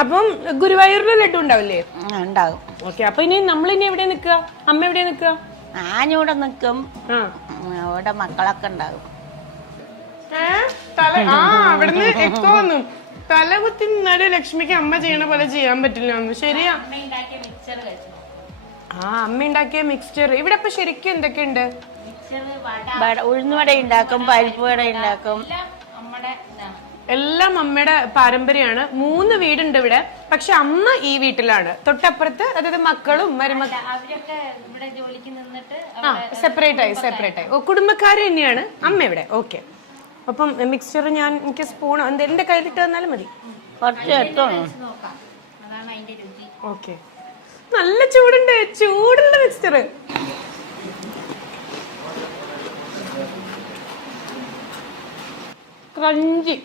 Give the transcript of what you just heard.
അപ്പം ഗുരുവായൂരിലെ ലഡു ഉണ്ടാവില്ലേ? ഉണ്ടാകും. ഓക്കെ, അപ്പൊ ഇനി നമ്മളിനി എവിടെ നിക്കുക? അമ്മ എവിടെ നിക്കുക? ഞാനിവിടെ നിൽക്കും. ഇവിടെ മക്കളൊക്കെ ഉണ്ടാകും. അവിടുന്ന് എക്കോ ഒന്നും തല കുത്തി നിന്നാലും ലക്ഷ്മിക്ക് അമ്മ ചെയ്യണ പോലെ ചെയ്യാൻ പറ്റില്ല. ശരിയാ. അമ്മ ഉണ്ടാക്കിയ മിക്സ്ചർ. ഇവിടെ അപ്പൊ ശരിക്കും എന്തൊക്കെയുണ്ട്? ഉഴുന്നുവട ഉണ്ടാക്കും, പരിപ്പ് വട ഉണ്ടാക്കും. എല്ലാം അമ്മയുടെ പാരമ്പര്യമാണ്. 3 വീടുണ്ട് ഇവിടെ. പക്ഷെ അമ്മ ഈ വീട്ടിലാണ്. തൊട്ടപ്പുറത്ത് അതായത് മക്കളും സെപ്പറേറ്റ് ആയി. ഓ, കുടുംബക്കാര് തന്നെയാണ് അമ്മ ഇവിടെ. ഓക്കെ, അപ്പം മിക്സ്ചർ എനിക്ക് സ്പൂൺ എന്റെ കയ്യിലിട്ട് തന്നാലും മതി. ഓക്കെ, നല്ല ചൂടുണ്ട്. ചൂടുള്ള മിക്സ്ചർ. ക്രഞ്ചി.